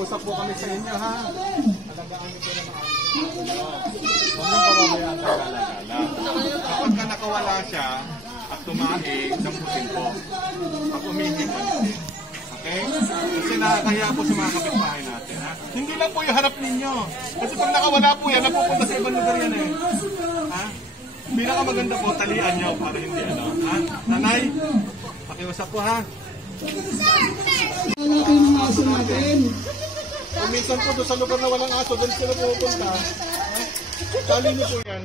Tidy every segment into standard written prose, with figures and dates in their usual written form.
Nakikiusap po kami sa inyo, ha? Alagaan niyo po naman ang huwag niyong pamamayaan sa gala-gala. Kapag ka nakawala siya at tumahi, dampusin po. Pag umihi, palitin. Okay? Kasi nakakaya po sa mga kapitbahay natin, ha? Hindi lang po yung harap ninyo. Kasi pag nakawala po yan, napupunta sa ibang lugar yan, eh. Ha? Pinakamaganda po, talian nyo para hindi ano. Ha? Nanay, pakiusap po, ha? Wala kayong mga aso natin. Kung minsan po doon sa lugar na walang aso, doon sila pupunta. Tali niyo po yan.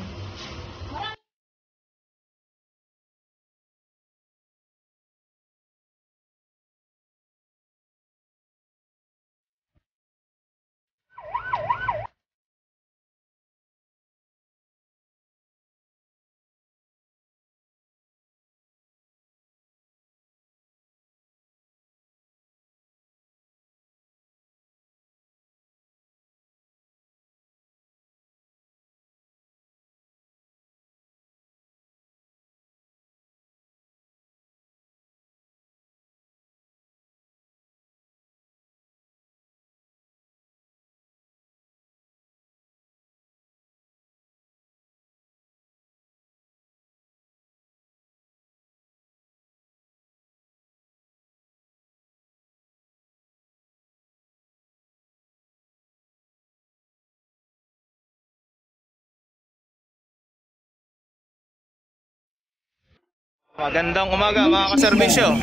Magandang umaga mga kaserbisyo.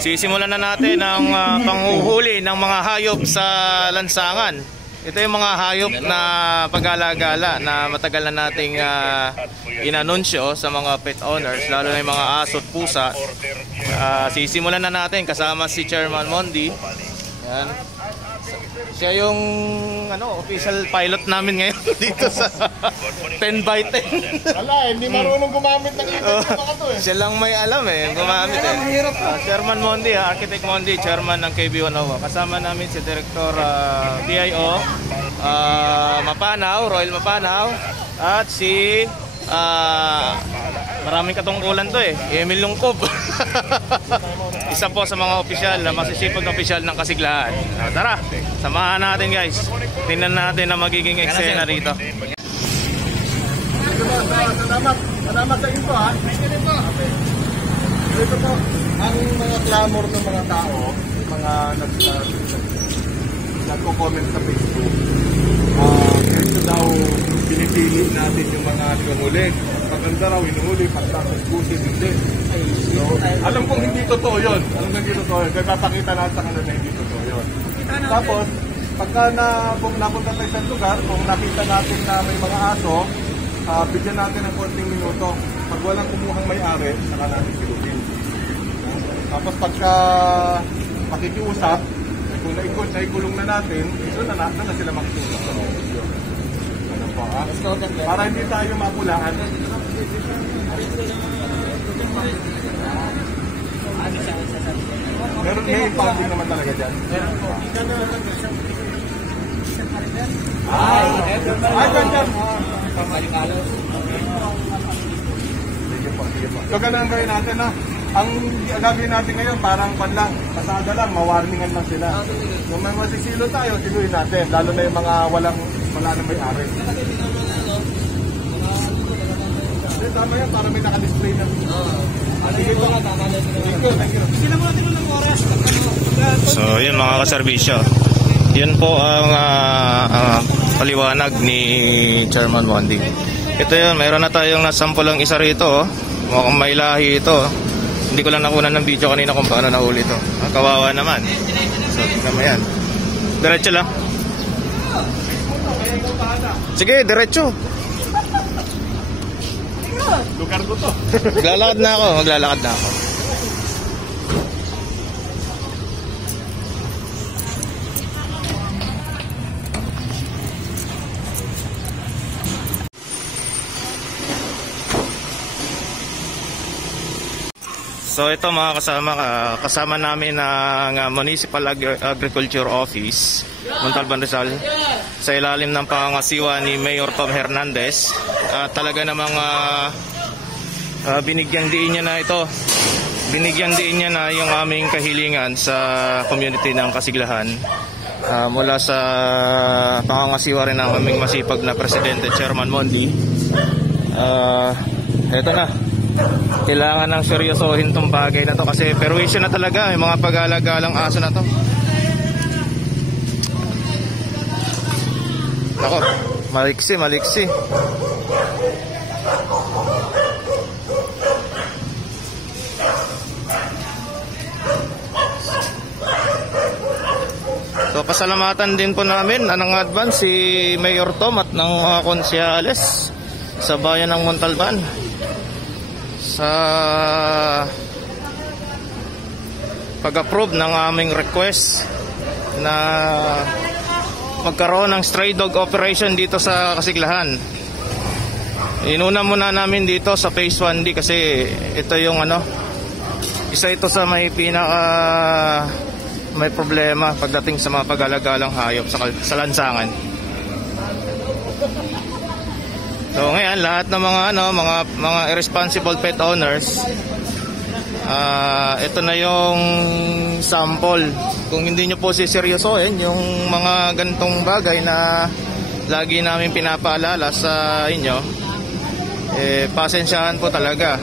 Sisimulan na natin ang panghuhuli ng mga hayop sa lansangan. Ito yung mga hayop na pag-alagala na matagal na nating inanunsyo sa mga pet owners, lalo na yung mga aso at pusa. Sisimulan na natin kasama si Chairman Mondi. Yan. Siya yung official pilot namin ngayon dito sa 10x10. Ala, hindi marunong gumamit ng internet mga to eh. Siya lang may alam gumamit Chairman Mondi, Architect Mondi, Chairman ng KB101. Kasama namin si Director BIO Mapanaw, Royal Mapanaw, at si maraming katungkulan to Emil Lungkob. Isa po sa mga opisyal, masisipag na opisyal ng Kasiglahan. Tara, samahan natin guys. Tingnan natin na magiging eksena rito. Salamat sa inyo ha. Okay. Ito po, ang mga clamor ng mga tao, mga nagko-comment sa Facebook. Ito daw, pinipili natin yung mga inuhuli. Maganda raw inuhuli, pagkakaskusin, hindi. So, alam kong hindi totoo yun. Alam kong hindi totoo yun. Kaya papakita natin sa kanila na hindi totoo yun. Tapos, pagka napunta tayo sa lugar, kung nakita natin na may mga aso, bigyan natin ng konting minuto. Pag walang kumuhang may-ari, saka natin silupin. Tapos pagka makikiusap, kung naikulong na natin, doon na sila makikiusap. Ano po ha? Para hindi tayo mapulaan. Meron may impounding naman talaga dyan. Meron po. Dyan. So ganun ang gawin natin ha. Ang gagawin natin ngayon parang panlang, pasada lang, mawarningan lang sila. Kung may masisilo tayo, siluin natin. Lalo na yung mga wala na may-ari. Tama yan, para may naka-display na. Sige po nga, thank you. Sila mo natin ng oras. So yun mga kaserbisyo. Yun po ang paliwanag ni Chairman Mondi. Ito yun, mayroon na tayong nasampulang isa rito. Mukhang may lahi ito. Hindi ko lang nakunan ng video kanina kung paano nahuli ito. Kawawa naman. So tingnan mo yan. Diretso lang. Sige, diretso. Lugar ko to. Maglalakad na ako. So ito mga kasama namin ng Municipal Agriculture Office, Montalban, Rizal, sa ilalim ng pangasiwa ni Mayor Tom Hernandez. Talaga namang binigyan diin niya na yung aming kahilingan sa community ng Kasiglahan Mula sa pangangasiwa rin ng aming masipag na Presidente Chairman Mondi. Eto na, kailangan ng seryosohin tong bagay na to kasi perwisyo na talaga yung mga pag-alagalang aso na to. Ako, maliksi. So pasalamatan din po namin ng advance si Mayor Tom at ng mga konsyales sa bayan ng Montalban sa pag-approve ng aming request na magkaroon ng stray dog operation dito sa Kasiglahan. Inuna muna namin dito sa Phase 1D kasi ito yung isa ito sa may may problema pagdating sa mga pag-alagalang hayop sa lansangan. So ngayon lahat ng mga irresponsible pet owners, ito na yung sample. Kung hindi nyo po siseryosohin yung mga ganitong bagay na lagi namin pinapaalala sa inyo, pasensyahan po talaga.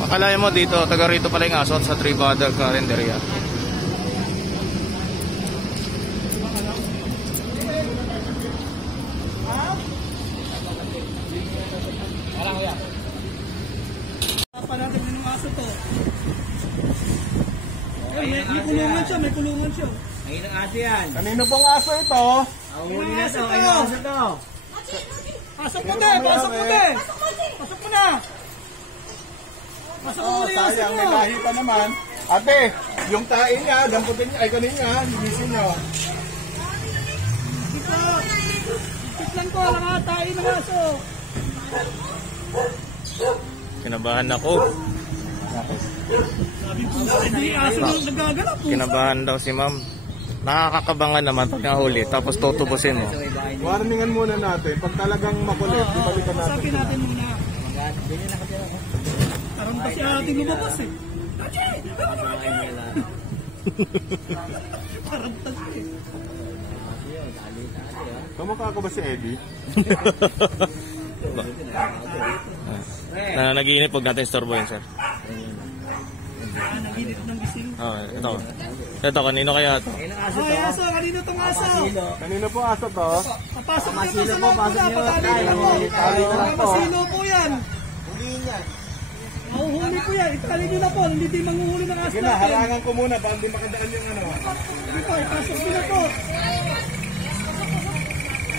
Akala mo dito, taga rito pala yung aso sa Three Brother Carinderia. May kulungan siya. Ayun ang aso yan. Kanino pong aso ito? Ang huli na to. Ayun ang aso to. Pasok mo na! Pasok mo na! Pasok mo na! Pasok mo na yung aso Sayang, mo! may lahi pa naman. Ate, yung tae niya, damputin niya, ay kanina, linisin niyo. Dito! Tiklan ko, nakatae ng aso! Kinabahan ako. Sabi ko, hindi aso nang nagaganap po. Kinabahan daw si ma'am. Nakakakabangan naman pag nahuli tapos tutubusin mo. Warningan muna natin. Pag talagang makulit, ibalikan natin. Sabi natin muna. Parang kasi ating lumabas eh. Parang kasi eh. Kamukha ko ba si Eddie? Naginip, huwag natin istorbohin, sir. Naginip ng gising. Ito. Ito, kanino kaya ito? Ayun ang aso Ay, to. aso! Kanino tong aso? Kanino po aso to? Papasok nyo Masilo sa po, loob ko pasok na. nyo. Patali na po. Tali na lang po. Masilo po yan. Mahuhuli po yan. Itali nyo na po. Hindi din manghuhuli ng aso Sige na, natin. harangan ko muna para hindi makadaan yung Sige po, pasok nyo na po.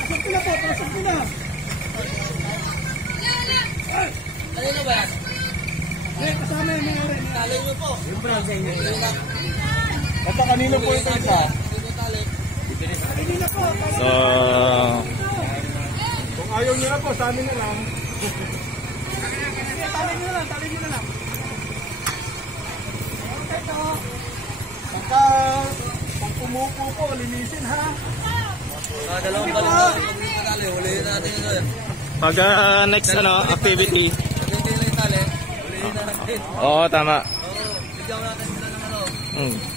Pasok nyo na po, pasok nyo na. Kanino ba yan? Kasama yung mga rin. Talo nyo po. Yung brown sa inyo. Basta kanino po ito isa? Hindi na po. So, Kung ayaw nyo na po, sa amin na lang. Tali nyo na lang, tali nyo na lang. Okay to. Pag pumupo po, linisin ha. Dalawang balik. Huli natin yun. pag next activity. Hindi lang yung tali. Huli na natin. Oo, tama. Bigyan natin sila ng Mm.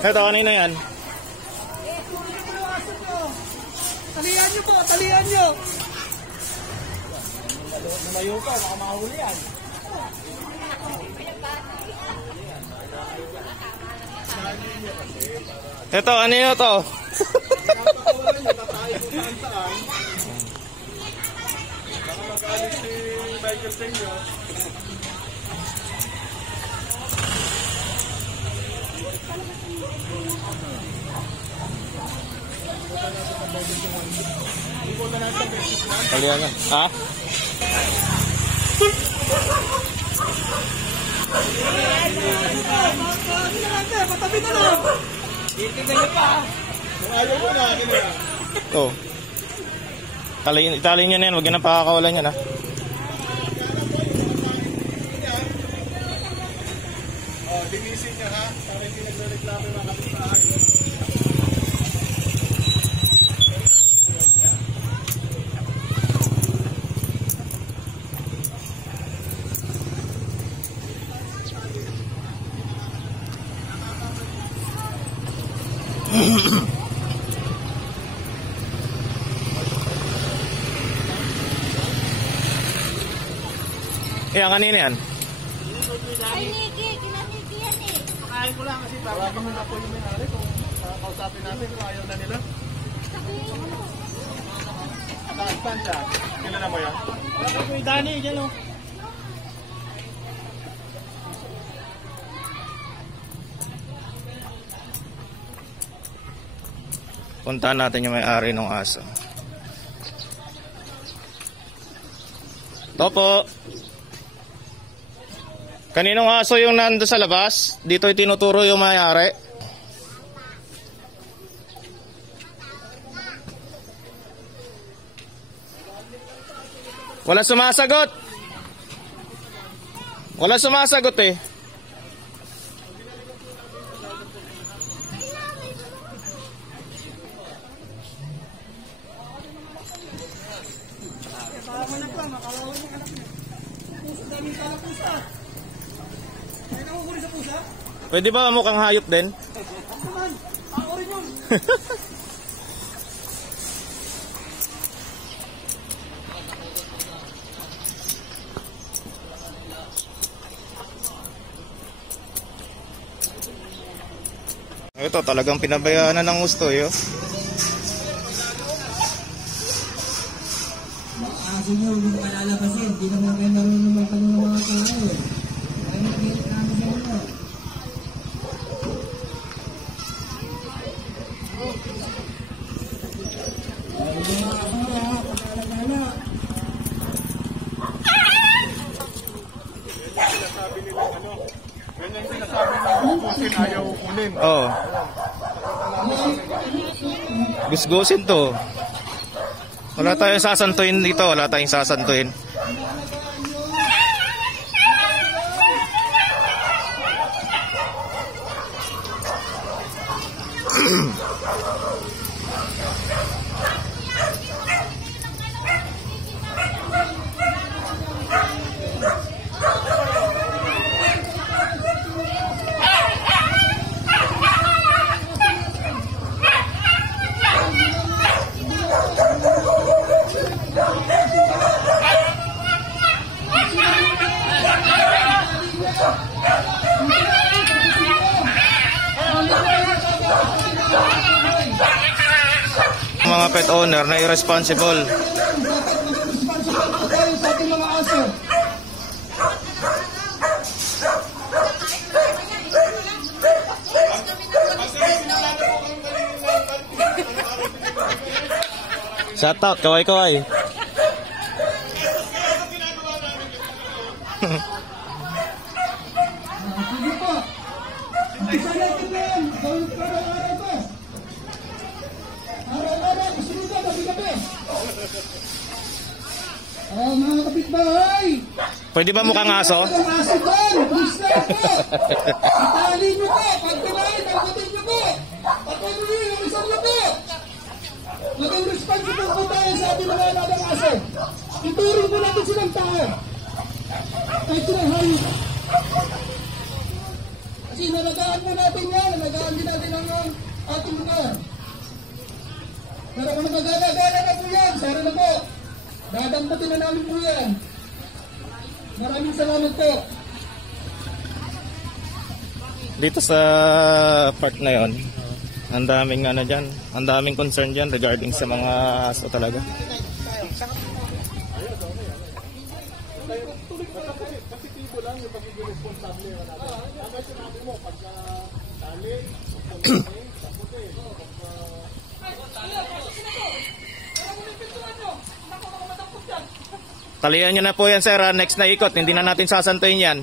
Ito, kanina yan. Talian nyo po, talian nyo. Lumayo ka, baka makahuli yan. Ito, kanina to. saan. Baka mag-alis si Michael sa inyo. Kalian yan. Ha? Patabi na lang. Ayaw ko na, ganyan. Ito. Italin nyo na yan. Huwag yan ang pakakawalan yan ha. Linisin niya ha. Para hindi nagre-reklamo yung mga kapitbahay. Yan, kanina yan. Ay, Niki, kinaniki yan eh. Kakain ko lang kasi tawagan mo na po yung may-ari kung kausapin natin kung ayaw na nila. Sabihin mo. Saan siya? Kilala mo yan? Ako po yung Dani, dyan o. Puntahan natin yung may-ari ng aso. Topo. Kaninong aso yung nando sa labas? Dito itinuturo yung may-ari. Wala sumasagot. Wala sumasagot eh. Makakawalan pa, makakawalan yung anak niya. Puso, daming kala pusa. May nakukuli sa pusa? Pwede ba mukhang hayop din? Naman, ako rin yun. Ito talagang pinabayaan na ng gusto eh. Oh. Aso nyo, huwag mo palalabasin. Hindi naman kayo marunong magtanong ng mga tao. Kaya mag-iit namin sa inyo. Ganyan sinasabi ng bukusin ayaw kunin. Oh. Gusgusin to. Wala tayong sasantuin dito, wala tayong sasantuin. Mga pet owner na irresponsible. Tayo sa ating mga aso. Shout out, kaway-kaway. Sige po. Umpisa natin na yan. Gawin ko araw-araw to. Araw-araw, gusto nyo gabi-gabi. Mga kapitbahay. Pwede ba mukhang aso? Ang aso doon. Please lang po. Itali nyo po. Pag kinain, tanggatin nyo po. Patuloy nyo yung isang nyo po. Maging responsible po tayo sa ating mga alagang aso. Ituring po natin silang tao. Kahit silang hayop. Kasi nalagaan po natin yan. Nalagaan din natin ang ating lugar. Pero kung nagagala na po yan, sara na po. Dadampatin na namin po yan. Maraming salamat po. Dito sa park na yon, Ang daming ano dyan, ang daming concern dyan regarding sa mga aso talaga. Talian nyo na po yan, sir. Next na ikot, hindi na natin sasantuin yan.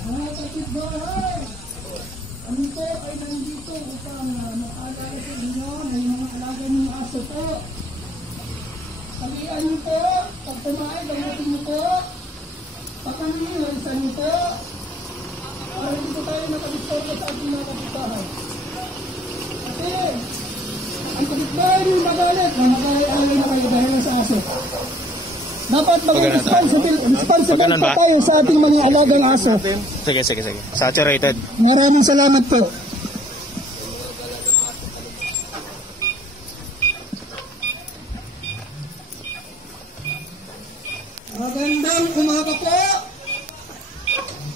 Mga kapitbahay, kami po ay nandito upang maalala sa inyo na yung mga alaga ng aso po. Pag-ian niyo po, pag tumahay, gamitin niyo po, pagkamiwalisan niyo po, para hindi po tayo nakabistorya sa ating mga kapitbahay. Kasi, ang kapitbahay niyo magalit, magalit-alala na kayo dahil sa aso. Dapat maging responsible pa tayo sa ating mga alagang aso. Sige. Saturated. Maraming salamat po. Magandang umaga po.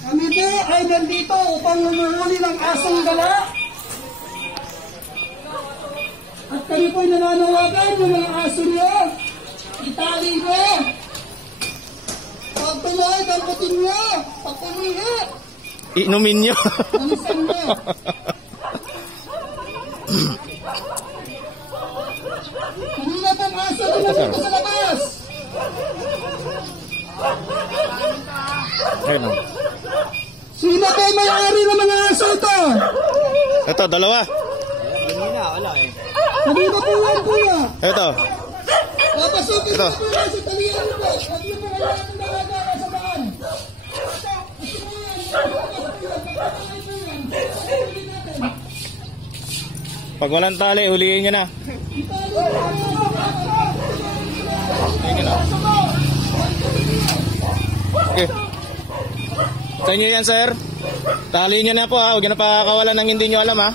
Kami po ay nandito upang humuhuli ng asong gala. At kami po ay nananawagan yung mga aso niyo. Itali niyo. Pag tuloy, damputin niyo. Pag tumihi, Inumin nyo. alisan niyo. Kanina pang aso pinasok sa labas. Ayun o. Sino kayo may-ari ng mga aso ito? Ito, dalawa. Kanina po yan, kuya. Ito. Papasukin Ito. na po yan sa talian po. At yung mga lahat ng nagagawa sa daan. At yung mga Pag walang tali, huliin nyo na. Huliin nyo na. Okay. Sa inyo yan, sir. Tali nyo na po ha. Huwag nyo na pakakawalan ng hindi nyo alam ha.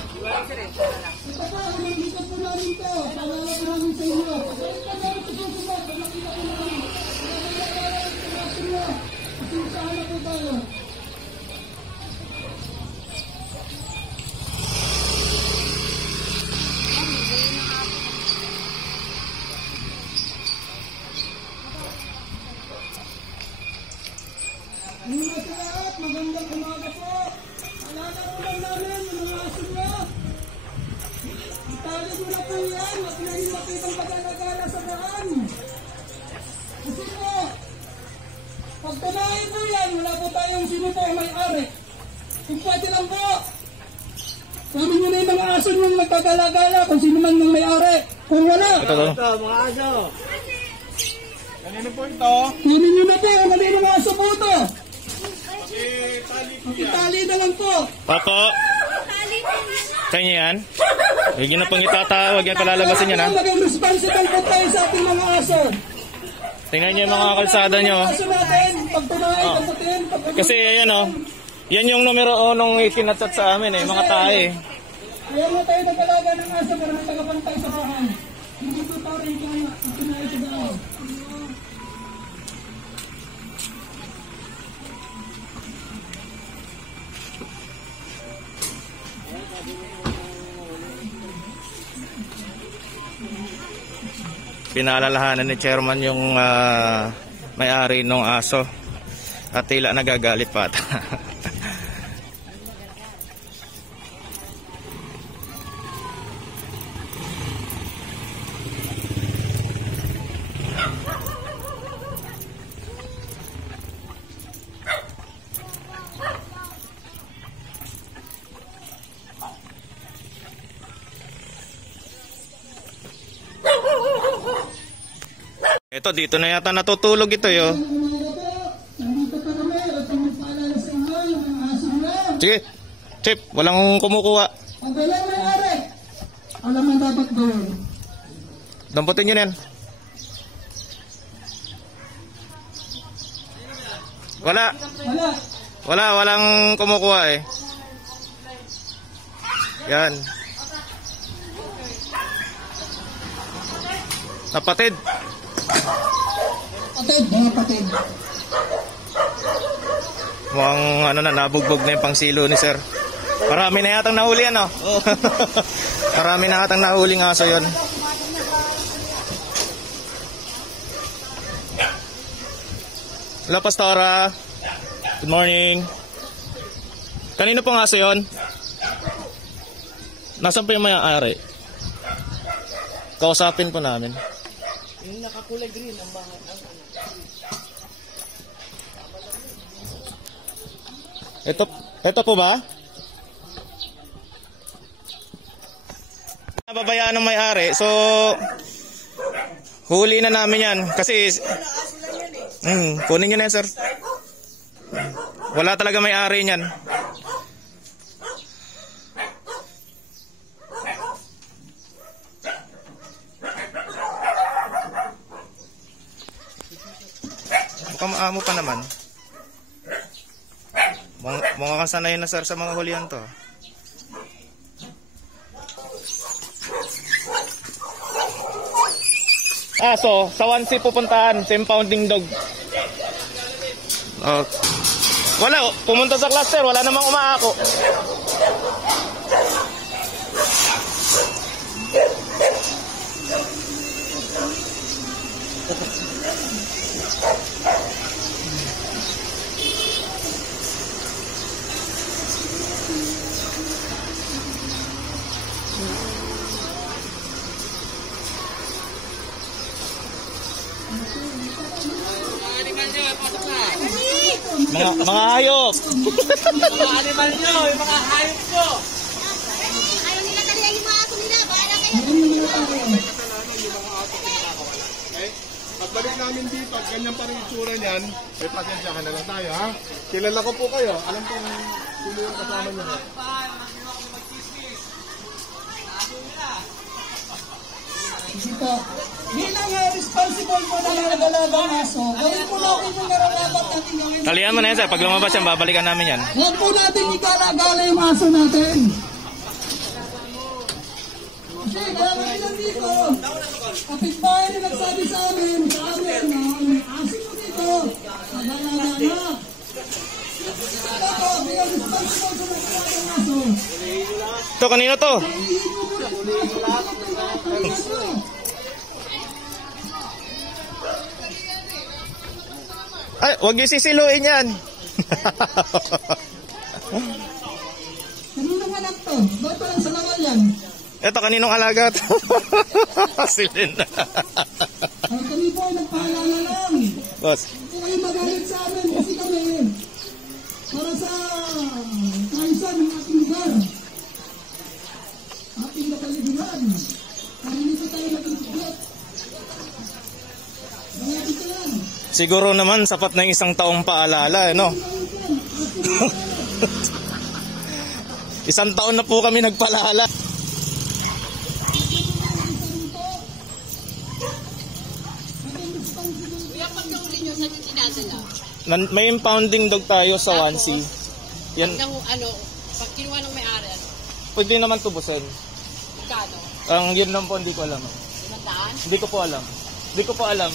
Magandang umaga po. Alala po lang namin yung mga aso nyo. Itali mo na po yan. Huwag na yung makitang pag-alagala sa daan. Kasi po, pag tumahin po yan, wala po tayong sino po ang may-ari. Kung pwede lang po, sabi nyo na yung mga aso nyo magkagala-gala kung sino man yung may-ari. Kung wala, Ito. Kanino po ito? kunin nyo na po. Ano yung mga aso po ito? Itali na lang po. Papo. Sa inyo yan. Huwag nyo na pong itatawag yan. Palalabasin yan ha. Maging responsible po tayo sa ating mga aso. Tingnan nyo yung mga kalsada nyo. Aso natin, pag tumahay, pagputin, pag Kasi ayan o. Yan yung numero 1 itinatat sa amin eh. Mga tae. kaya na tayo nagkalaga ng aso para matagapantay sa bahay. Hindi po tayo rin kaya ang tumahay sa bahay. Pinaalalahanan ni chairman yung may-ari ng aso. At tila nagagalit pa ata. Ito, dito na yata natutulog ito yo. Nandito pa kami at pagpapaalala sa inyo yung mga aso nyo. Sige, Chip, walang kumukuha. Pag wala may-ari, alam mo dapat gawin. Damputin nyo na yan. Wala. Wala. Walang kumukuha eh. Yan. Napatid. Patid, mga patid. Mukhang ano na, nabugbog na yung pangsilo ni sir. Marami na yatang nahuli ano? Marami na yatang nahuling aso yun. Hello, Pastora. Good morning. Kanino pong aso yun? Nasaan po yung may-ari? Kausapin po namin. Yung nakakulay green ang bahay. Ito po ba? Nababayaan ng may-ari. So, huli na namin yan. Kasi, kunin nyo na yan, sir. Wala talaga may-ari niyan. Mukhang maamo pa naman. Mga kasanay na sir sa mga hulihan to. So, sa 1C pupuntahan, sa impounding dog. Wala, pumunta sa cluster, wala namang umaako. Mga hayop. Mga animal nyo, yung mga hayop ko. Ayaw nila talaga yung mga aso nila. Bahala kayo. Okay? Pagbalik namin dito at ganyan pa rin itsura niyan, may pasensya ka na lang tayo, ha? Kilala ko po kayo. Alam kong sino yung kasama niyo. Kasi po, bilang responsible po na nalagalagang aso, gawin po natin yung nararapat natin gawin. Talihan mo na yan sir, pag lumabas yan, babalikan namin yan. Huwag po natin ikalagala yung aso natin. Kasi kaya kami nandito, kapitbahay na nagsabi sa amin na may aso mo dito, nagalaga. Ito po, bilang responsible sa nagalagang aso. Ito, kanino to? Ay, huwag niyo sisiluin yan. Kaninong anak to? Ba't parang sa langal yan? Ito, kaninong alaga to? Silin na. Kami po ay nagpaalala lang. Boss. Hindi kayo magalit sa amin kasi kami para sa kaisa ng ating lugar. Ating napalibunan. Para hindi tayo naging mga dito lang. Siguro naman, sapat na yung isang taong paalala, no? Isang taon na po kami nagpaalala. May impounding dog tayo sa 1C. Yan, Pag kinuha ng may-ari, pwede naman tubusin. magkano? Ang yun lang po, hindi ko alam. 500? Hindi ko po alam. Hindi ko po alam.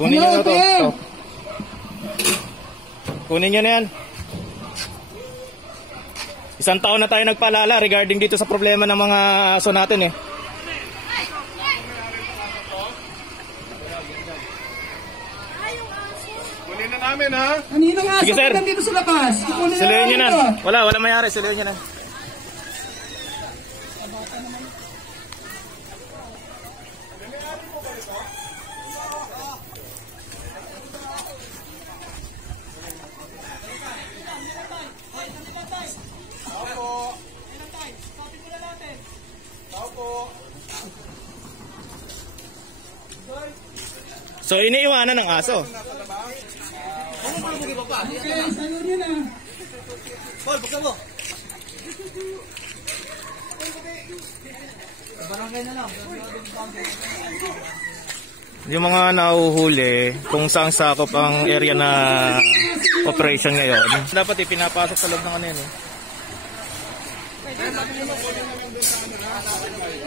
Kunin nyo na to. Kunin nyo na yan. Isang taon na tayo nagpaalala regarding dito sa problema ng mga aso natin eh. Kunin na namin ha. Kanina nga Sige, sir. dito sa labas. Kukunin Siluhin nyo na. ito. Wala mayari. Siluhin nyo na. So iniiwanan ng aso. Okay, sayo nyo na. Paul, buksan mo. Yung mga nahuhuli kung saan sakop ang area na operation ngayon, dapat ipinapasok sa loob ng ano yun eh.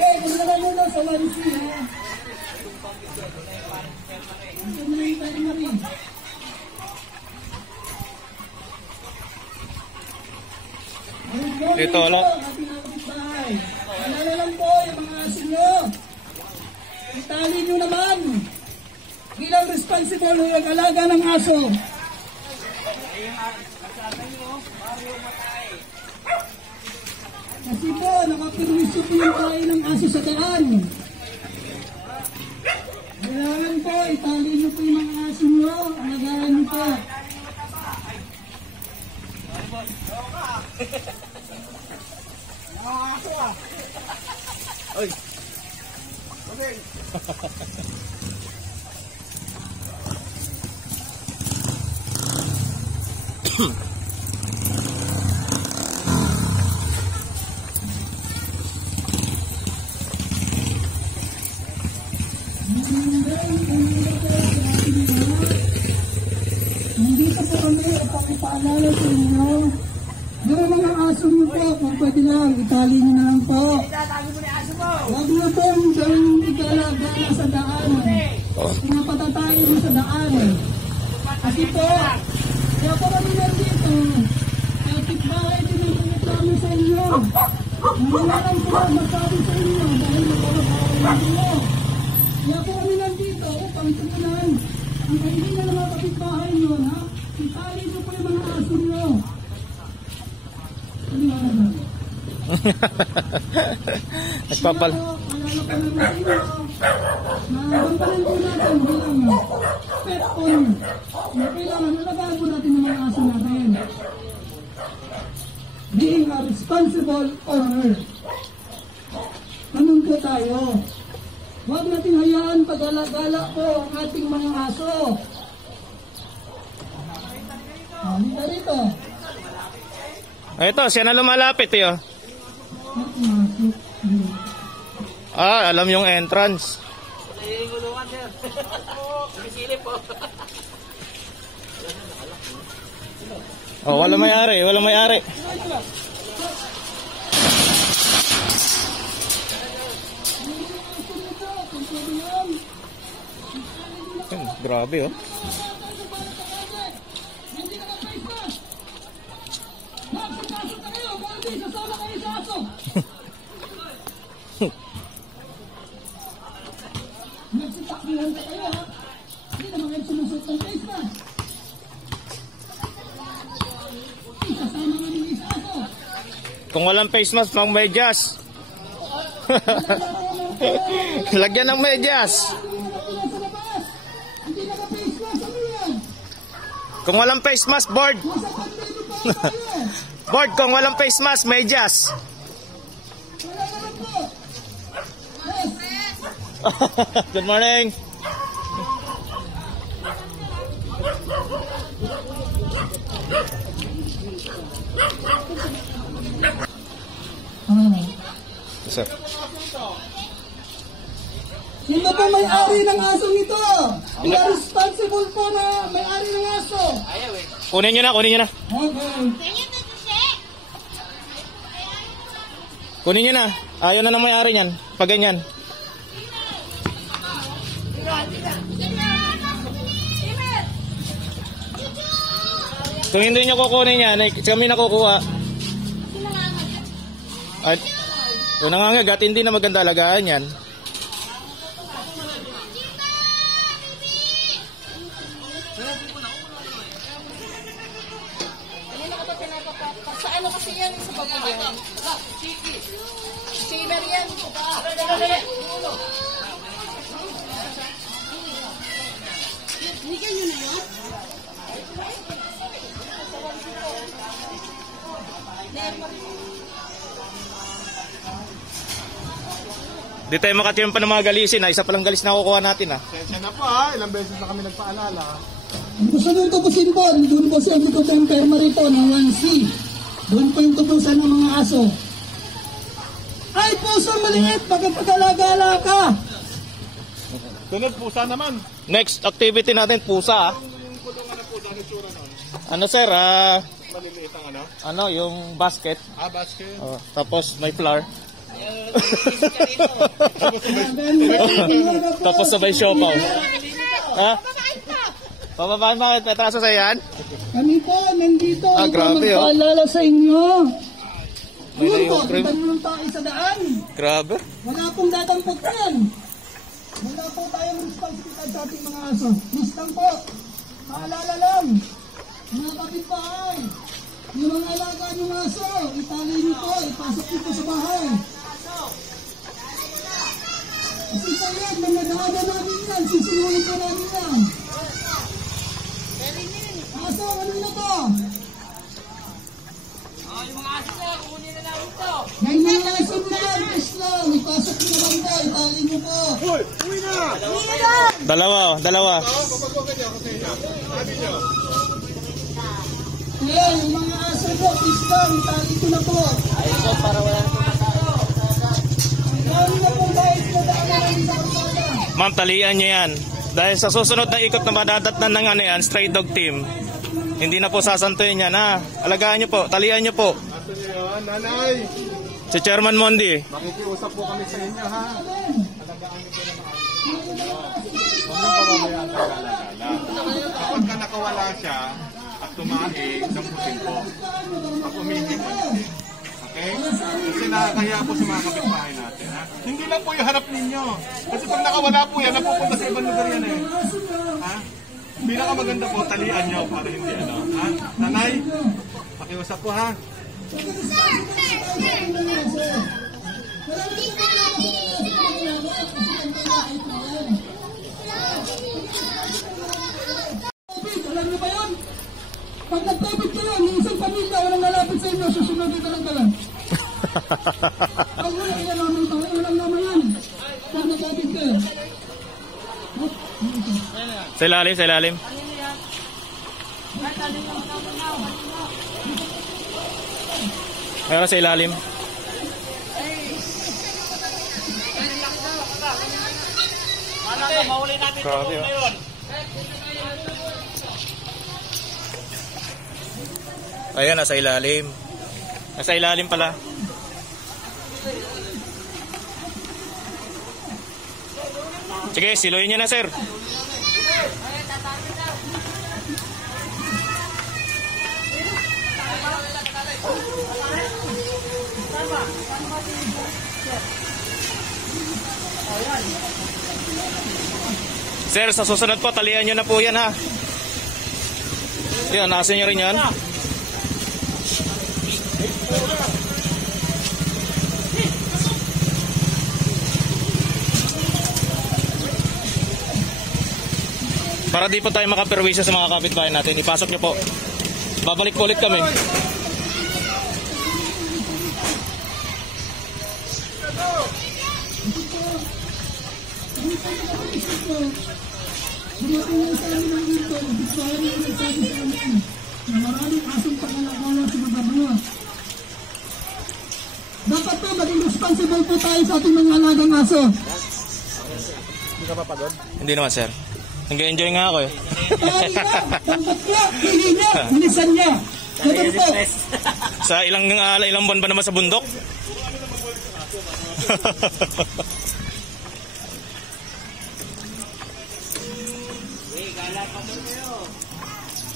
Eh, kung naman muna sa Larisi, ha? Ito muna yung tayo na rin. Dito, ala. Alala lang po yung mga aso nyo. Itali nyo naman. Bilang responsible yung alaga ng aso. Kasi po, nakapirmiso po yung kain ng aso sa daan. Kailangan po, itali nyo po yung mga aso nyo. Alagaan nyo po. Nandito po kami upang ipaalala sa inyo. Yung mga aso niyo po, kung pwede lang, itali niyo na lang po. Huwag niyo po yung gawin ikalagala sa daan. Pinapatatayin niyo sa daan. Kasi po, kaya po kami nandito. Kapit bahay din ang pangitami sa inyo. Wala lang po magsabi sa inyo dahil magkakabahay niyo. Kaya po kami nandito upang tutunan ang kaibigan ng mga kapitbahay nyo na itali nyo po yung mga aso nyo. Nagpapal. Nagampalan po natin bilang pet owner. Kailangan nalagaan po natin yung mga aso natin. Being a responsible owner. Ganun po tayo. Huwag natin hayaan pag-alagala po ang ating mga aso. Halika rito. Ito, siya na lumalapit eh. Ah, alam yung entrance. Nangingulungan, sir. Sumisilip po. Oh, wala may-ari, wala may-ari. Grabe oh. Nagsitakbihan ka kayo ha. Hindi naman kayo sumusot ng face mask. Isasama nga ng isa ako. Kung walang face mask, pang medyas. Lagyan ng medyas. Hindi naka-face mask. Ano yan? Kung walang face mask, board. Nasa pandemic pa ako kayo. Board, kung walang face mask, medyas. Wala naman po. Yes. Good morning. Sir. Sino po may-ari ng asong ito? We are responsible po na may-ari ng aso. Kunin nyo na, kunin nyo na. Okay. Kunin nyo na. Ayaw na ng may-ari niyan. Pag ganyan. Kung hindi nyo kukunin yan, kami nakukuha. At kung nangangagat, hindi na maganda alagaan yan. Bigyan nyo na yun? Di tayo makatiyang pa ng mga galisin ha. Isa palang galis na kukuha natin ha. Sensya na po ha, ilang beses na kami nagpaalala. Gusto nyo tubusin po, doon po siya dito sa perma rito ng 1C. Doon po yung tubusan ng mga aso. Ay, puso maliit, pagkapag-alagala ka. Tunod pusa naman. Next activity natin, pusa ha. Yung kulungan na po, dahil itsura nun. Ano sir, Maliliit ang ano? ano yung basket. Basket. Oh, tapos may flour. Tapos sabay siopaw. Ha? Pababain bakit? May traso sa yan? Kami po, nandito. Ah, grabe, oh. Magpaalala sa inyo. May Yun po, naiwag rin. kita nyo ng tayo sa daan. Grabe. Wala pong dadampot yan. Wala po tayong responsibilidad sa ating mga aso. Please lang po. Paalala lang. Mga kapitbahay. Yung mga alaga ng aso, itali nyo po, ipasok nyo po sa bahay. Kasi po yan, mga daaga namin yan, sisinulin po namin yan. Aso, ano na to? Yung mga aso na, kukunin na lang ito. May mga aso na yan, please lang, ipasok nyo naman po, itali nyo po. Dalawa, dalawa. Kaya, yung mga aso po, please lang, itali ko na po. Itali na po guys, na daan namin sa kalsada. Ma'am, talian nyo yan. Dahil sa susunod na ikot na madadatnan ng ano yan, stray dog team, hindi na po sasantuin yan ha. Alagaan nyo po, talian nyo po. Ato niyo yun, nanay. Si Chairman Mondi. Makikiusap po kami sa inyo ha. Alagaan niyo po na maayos. Huwag niyong pamamayaan sa gala-gala. Kapag ka nakawala siya at tumae, dampusin po. Pag umihip, alisin. Okay? Kasi nakakaya po sa mga kapitbahay natin. Ha? Hindi lang po yung harap ninyo. Kasi pag nakawala po yan, napupunta sa ibang lugar yan eh. Ha? Pinakamaganda po, talian nyo para hindi ano. Ha? Nanay, pakiusap po ha. Alam niyo ba yun? Pag nag-COVID kayo, may isang pamilya, walang lalapit sa inyo, susunodin ka lang kalan. Pag wala kayo naman ito, walang naman yan. Pag nag-COVID kayo. Sa ilalim, sa ilalim. Mayroon sa ilalim. Mahuli natin ito Grabe, oh. ngayon. Ayan, nasa ilalim. Nasa ilalim pala. Sige, siluin niyo na, sir. Sir, sa susunod po, talian nyo na po yan ha. Yan, nasa nyo rin yan. Para di po tayo makaperwisyo sa mga kapitbahay natin, ipasok nyo po. Babalik po ulit kami. Dumating sa amin ng dito, gusto rin yung nagsabi sa amin na maraming asong pangalakala sa mga mga. Dapat po maging responsible po tayo sa ating mga alagang aso. Hindi ka papagod? Hindi naman, sir. Nag-enjoy nga ako eh. Tawag niya, tangkat niya, hili niya, bilisan niya. Ganun po. Sa ilang buwan ba naman sa bundok?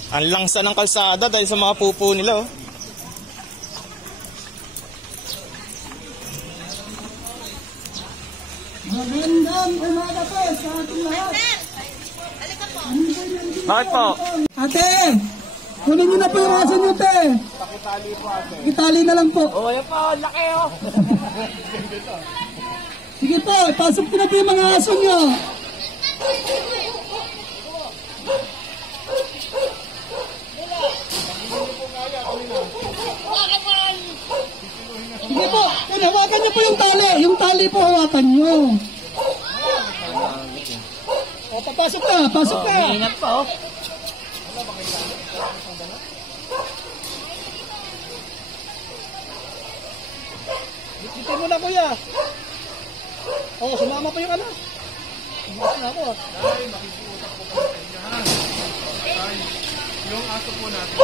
Ang langsa ng kalsada dahil sa mga pupo nila oh. Magandang umaga po sa ating lahat. Bakit po? Ate, kunin niyo na po yung aso niyo, te. Itali na lang po. Oh, yan po, laki oh. Sige po, ipasok ko na po yung mga aso nyo. Sige po, hawakan nyo po yung tali. Yung tali po hawakan nyo. O, papasok ka, pasok ka. Ingat pa oh. Bitin mo na kuya. O, sumama pa yung anak. Bukas na ako ah. Ay, makikiusap po kami sa inyo ha. Ay, yung aso po natin,